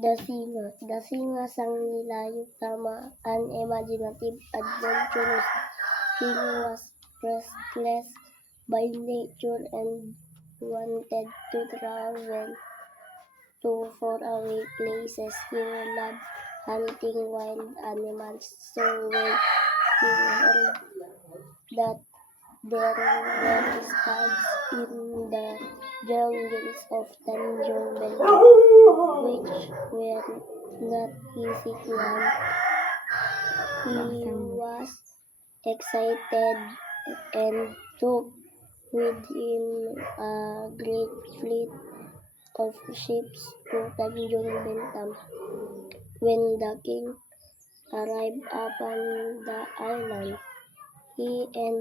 The singer sang nila Yutama, an imaginative adventurous king was restless by nature and wanted to travel to faraway places. He loved hunting wild animals, so when he heard that there were stags in the jungles of Tanjung Bentong, which were not easy to hunt, he was excited and took with him a great fleet of ships to Tanjung Bentang. When the king arrived upon the island, he and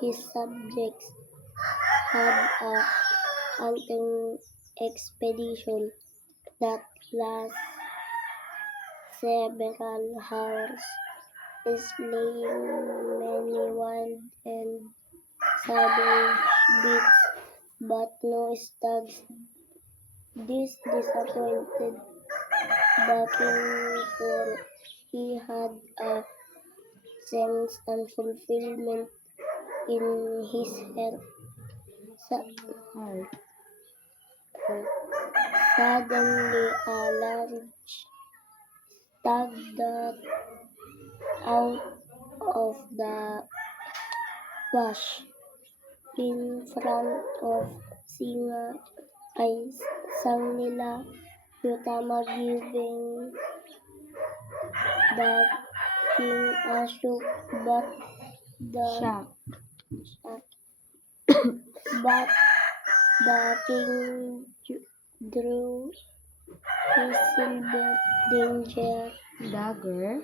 his subjects had a hunting expedition that lasted several hours, slaying many wild and savage beasts, but no stags. This disappointed the king, for he had a sense and fulfillment in his heart. Suddenly, a large stag darted out of the bush in front of sang nila Yutama, giving the king a shock, but the king drew his silver dagger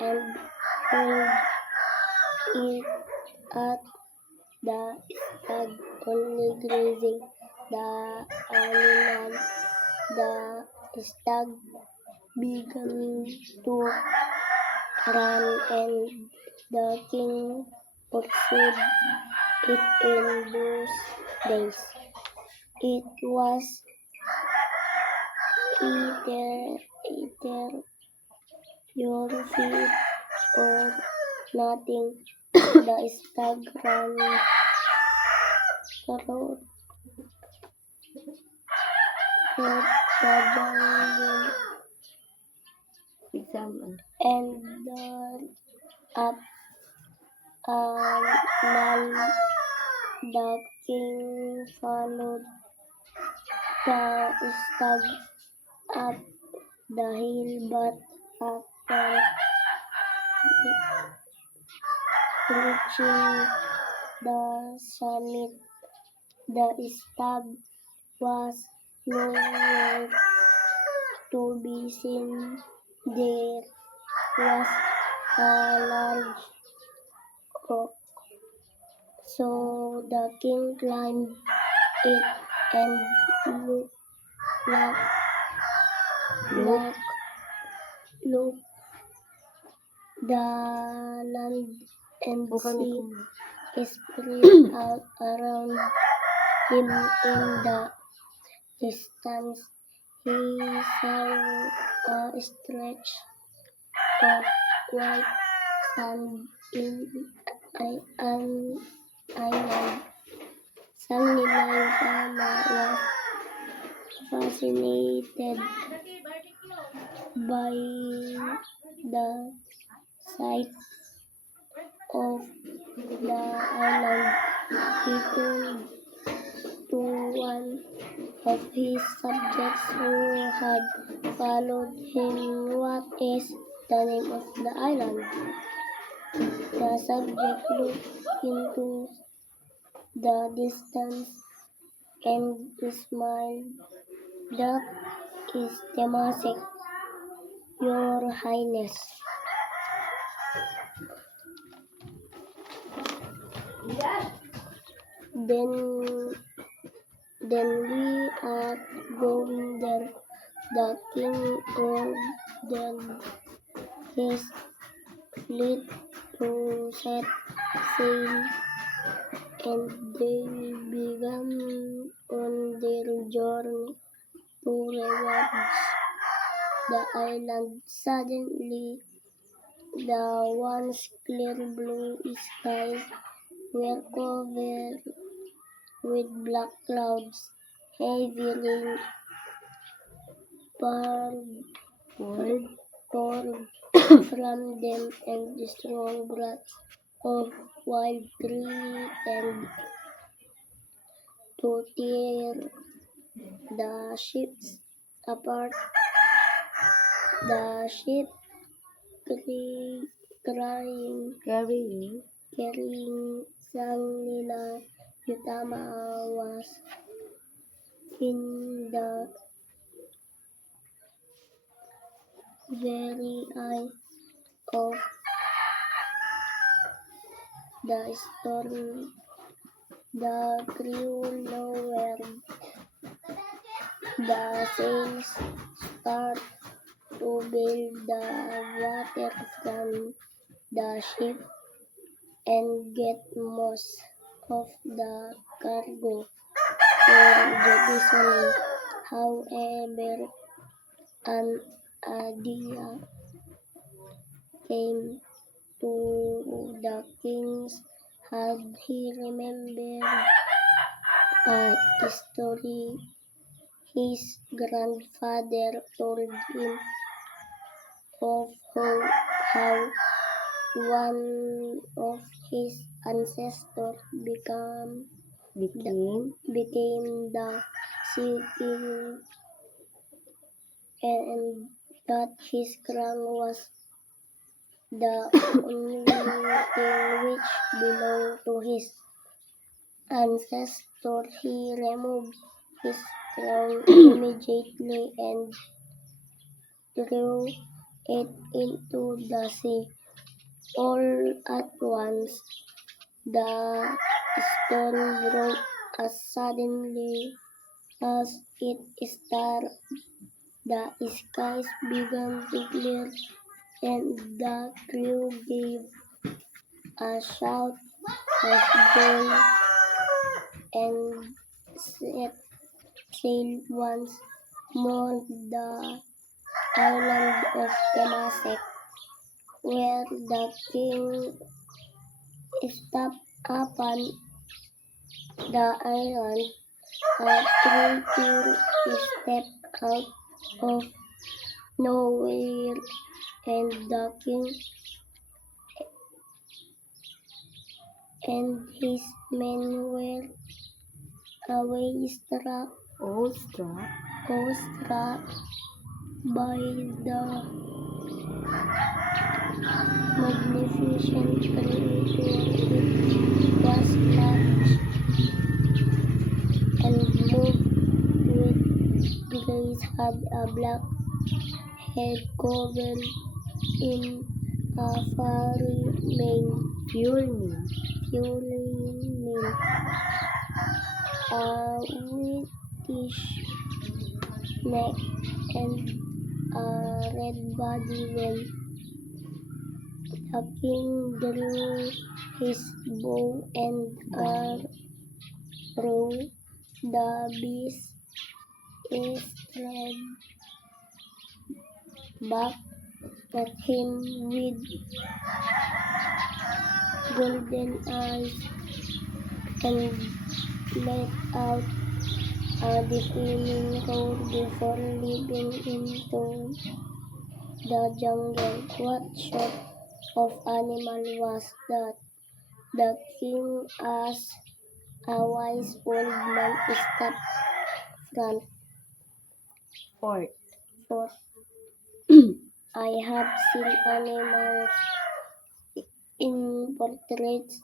and hurled it at the stag, only grazing the animal. The stag began to run, and the king pursued it in those days. It was either your feet or nothing. The stag ran through the jungle and up the king followed the stag up the hill, but upon reaching the summit, the stag was nowhere to be seen. There was a large rock, so the king climbed it and looked the land and sea spread out around him. In the distance, he saw a stretch of white sand in an island. Sang nila Yutama was fascinated by the sight of the island. He told to one of his subjects who had followed him, "What is the name of the island?" The subject looked into the distance and smiled. "That is Temasek, Your Highness." Then we are going there. The king ordered his fleet to set sail, and they began on their journey. towards the island. Suddenly, the once clear blue skies were covered with black clouds. Heavy rain poured from them, and the strong breath of wild threatened to tear the ships apart. The ship carrying Sang-nila Utama was in the very eye of the storm. The crew lowered the sails, start to build the water from the ship, and get most of the cargo for Jerusalem. However, an idea came to the king's head. He remembered a story his grandfather told him of how one of his ancestors became the city, and that his crown was the only thing which belonged to his ancestor. He removed his crown immediately and threw it into the sea. All at once, the storm broke as suddenly as it started. The skies began to clear, and the crew gave a shout of joy and set sail once more. The island of Temasek, where the king stopped upon the island, a creature stepped out of nowhere, and the king and his men were awestruck by the magnificent creature. It was large and moved with grace, had a black head covered in a furry mane, a whitish neck, and a red body. When the king drew his bow and arrow, the beast stared back at him with golden eyes and let out a deafening roar before leaping into the jungle. What sort of animal was that? The king asked. A wise old man stepped forth. I have seen animals in portraits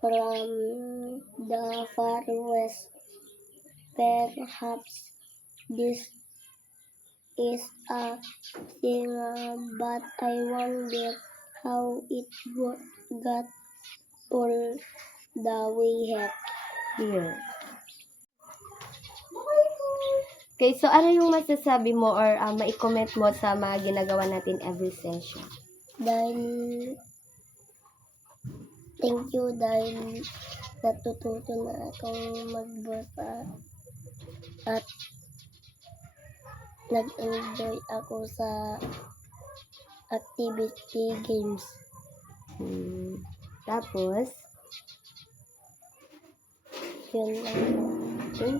from the far west. Perhaps this is a thing, but I wonder how it got all the way here. Okay, so ano yung masasabi mo or mai-comment mo sa mga ginagawa natin every session? Thank you dahil natututo na akong magbasa at nag-enjoy ako sa activity games. Tapos, Yun lang. thank